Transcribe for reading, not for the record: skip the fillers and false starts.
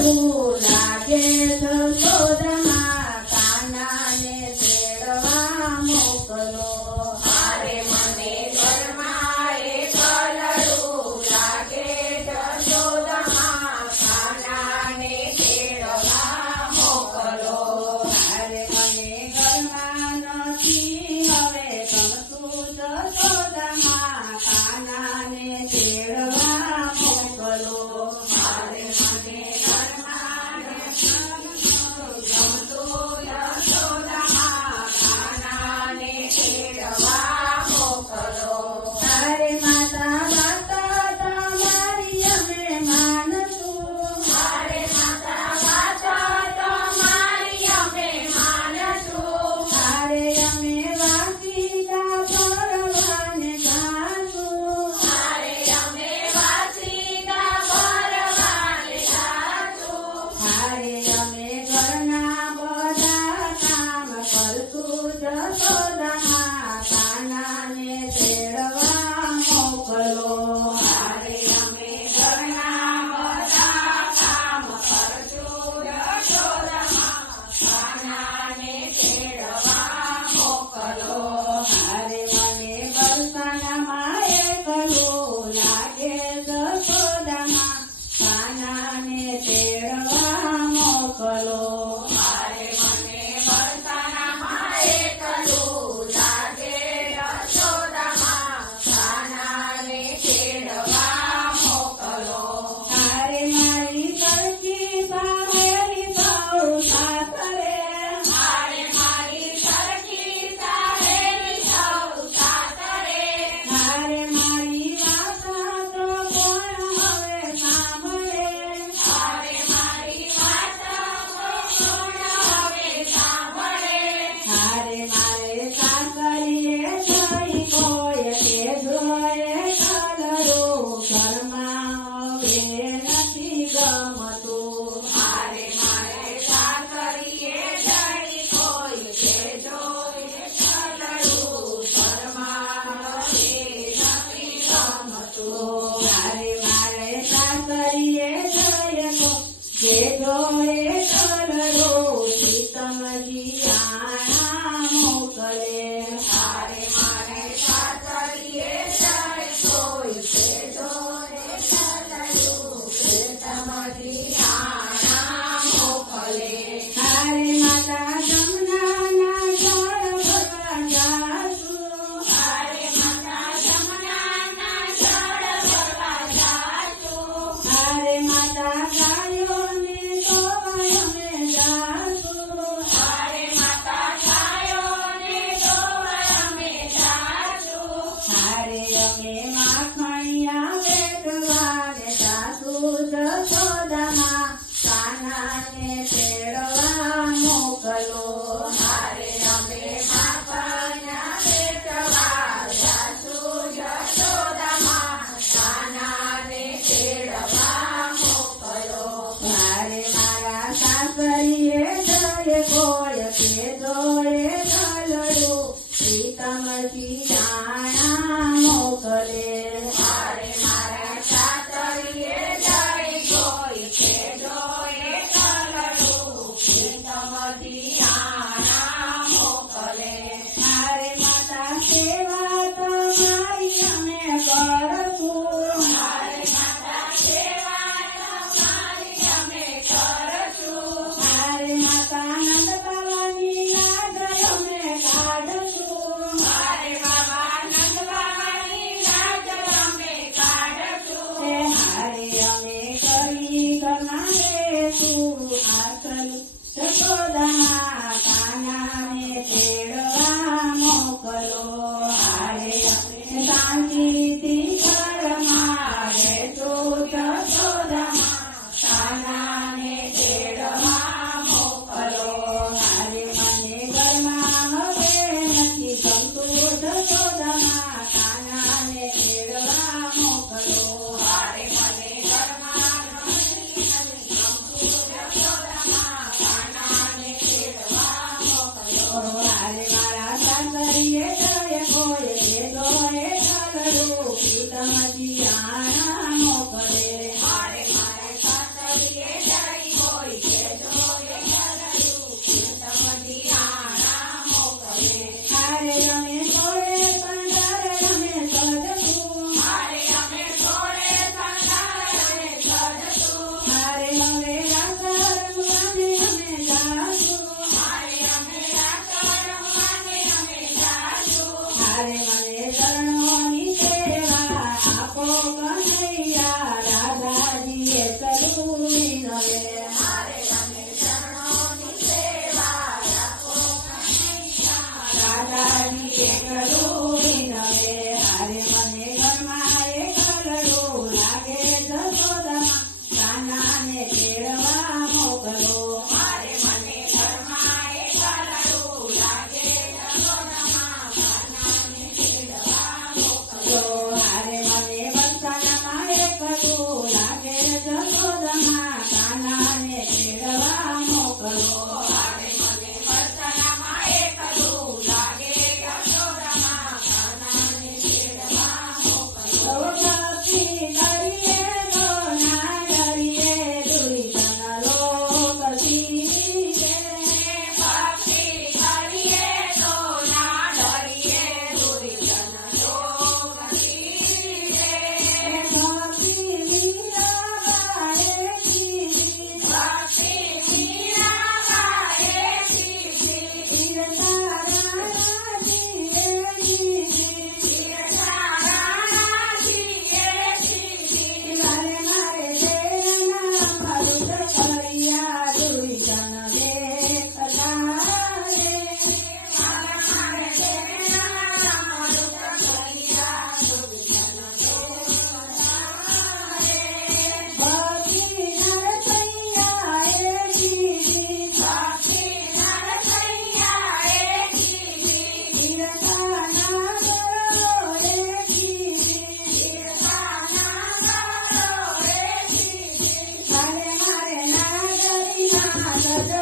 કલરું લાગે જશોદા કાનાને તેડવા મોકલો. અરે મને ઘરમાં એ કલરું લાગે જશોદા કાનાને તેડવા મોકલો. અરે મને ઘરમાં નથી હવે ગમતું જશોદા કાનાને તેડવા મોકલો. અરે મને ઘરમાં ગમતું યશોદા કાનાને તેડવા મોકલો. અરે માતા માતા તમારી અમે માનશું. અરે માતા વાતા તમારી અમે માનશું. અરે અમે વાસીદા ભરવાને જાશું. અરે અમે વાસીદા ભરવાને જાશું. અરે અમે ઘરના બધા કામ કરશું જશોદા કાનાને તેડવા મોકલો. અરે અમે ઘરના બધા કામ કરશું યશોદા કાનાને તેડવા મોકલો. અરે મને બરસાનામાં એકલું લાગે જશોદા કાનાને તેડવા મોકલો. અરે મને વરસાનામાં એકલું લાગે યશોદા કાનાને તેડવા મોકલો. અરે મારી સરખી સાહેરી સૌ સાસરે. અરે મારી સરખી સાહેરી સૌ સાસરે. અરે મારી વાર્તા તો કોણ હવે સાંભળે. અરે મારી વાર્તા કોણ હવે સાંભળે. અરે મારે સાસરીએ થઈ કોઈ કે જોયે કલરું ઘરમાં હવે નથી ગમતું. અરે મારે સાસરીએ જઈ કોઈ કે જોઈ કલરું ઘરમાં હવે નથી ગમતું. અરે મારે સાસરીએ જઈ કે જોયે કલરું સીતમજી આણા મોકલે. અરે મારે સાસરીએ જઈ કોઈ કે જોઈ કલરું તમારી આણા મોકલે. અરે માતા જમનાના જળ ભરવા જાશું. અરે માતા જમનાના જળ ભરવા જાશું. અરે માતા ગાયોને ધોવા અમે જાશું. અરે માતા ગાયોને ધોવા અમે જાશું. અરે અમે માખણિયા વેચવાને જાશું જશોદા કાનાને તેડવા મોકલો. અરે અમે માખણિયા વેચવા જાશું યશોદા કાનાને તેડવા મોકલો. અરે મારા સાસરીએ જય કોઈ કે જોયે કલરું પ્રીતમજી આણા મોકલે. અરે મારા સાસરીએ જઈ કોઈ કે જોઈ કલરું પ્રીતમજી આણા મોકલે. અરે માતા સેવા તમારી અમે કરશું. અરે માતા સેવા તમારી અમે કરશું. અરે માતા નંદ બાવાની લાજ અમે કાઢશું. અરે બાબા નંદ બાવાની લાજ અમે કાઢશું. હરે અમે કરી ઘરમાં રહેશું આસલ જશોદા કાનાને તેડવા મોકલો. હરે અમે શાંતિથી ઘરમાં રહેશું જશોદા કાનાને તેડવા મોકલો. હરે મને ઘરમાં હવે નથી ગમતું જશોદા કાનાને તેડવા મોકલો. અરે મને ઘરમાં નથી ગમતું યશોદા કાનાને તેડવા વિનવે મારે રમે ચરણોની સેવા રાખો કનૈયા દાદાજી એકલું વિનવે હારે મને ઘરમાં એકલું લાગે જશોદામાં કાનાને તેડવા મોકલો મારે મને ઘરમાં એકલું લાગે જશોદામાં કાનાને તેડવા મોકલો હારે મને વરસાદમાં એકલું લાગે જશોદામાં કાનાને તેડવા મોકલો મારે મને વર્તનમાં એકલું લાગે જશોદામાં કાનાને તેડવા મોકલો ભક્તિ કરીએ તો ના ડરીએ દુર્જન લોક સીરે ભક્તિ કરીએ તો ના ડરીએ દુર્જન લોક સીરે ભક્તિ મીરાબાએ કીધી ભક્તિ મીરાબાએ કીધી તીરધારાજીએ કીધી તીરધારાજીએ કીધી મારે મારે શેરના મરુદ કર્યા દુર્જન દેખતા રે મારે તેના મરુદ કર્યા દુર્જન ભક્તિ નરસૈયાએ કીધી ભક્તિ નરસૈયાએ કીધી તીરથાના ગરોએ કીધી તીર્થાના ગરોએ કીધી મારે મારે નાગરીના ગજ